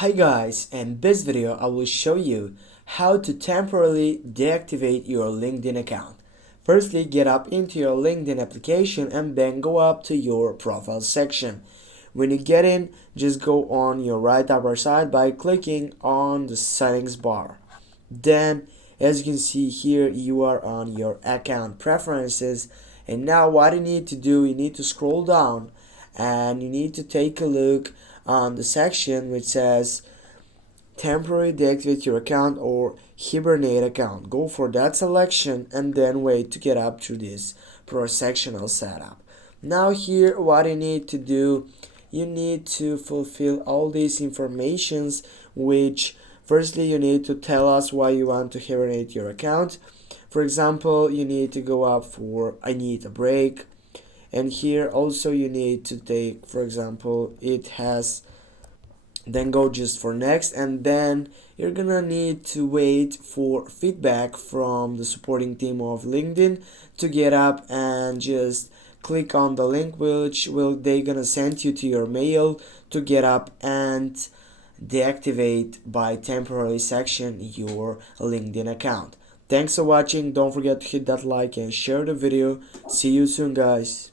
Hi guys, in this video I will show you how to temporarily deactivate your LinkedIn account. Firstly, get up into your LinkedIn application and then go up to your profile section. When you get in, just go on your right upper side by clicking on the settings bar. Then, as you can see here, you are on your account preferences, and now what you need to do, you need to scroll down and you need to take a look on the section which says temporarily deactivate your account or hibernate account. Go for that selection and then wait to get up to this sectional setup. Now here what you need to do, you need to fulfill all these informations, which firstly you need to tell us why you want to hibernate your account. For example, you need to go up for I need a break, and here also you need to take, for example, it has, then go just for next, and then you're gonna need to wait for feedback from the supporting team of LinkedIn to get up and just click on the link which they gonna send you to your mail to get up and deactivate by temporary section your LinkedIn account. Thanks for watching. Don't forget to hit that like and share the video. See you soon, guys.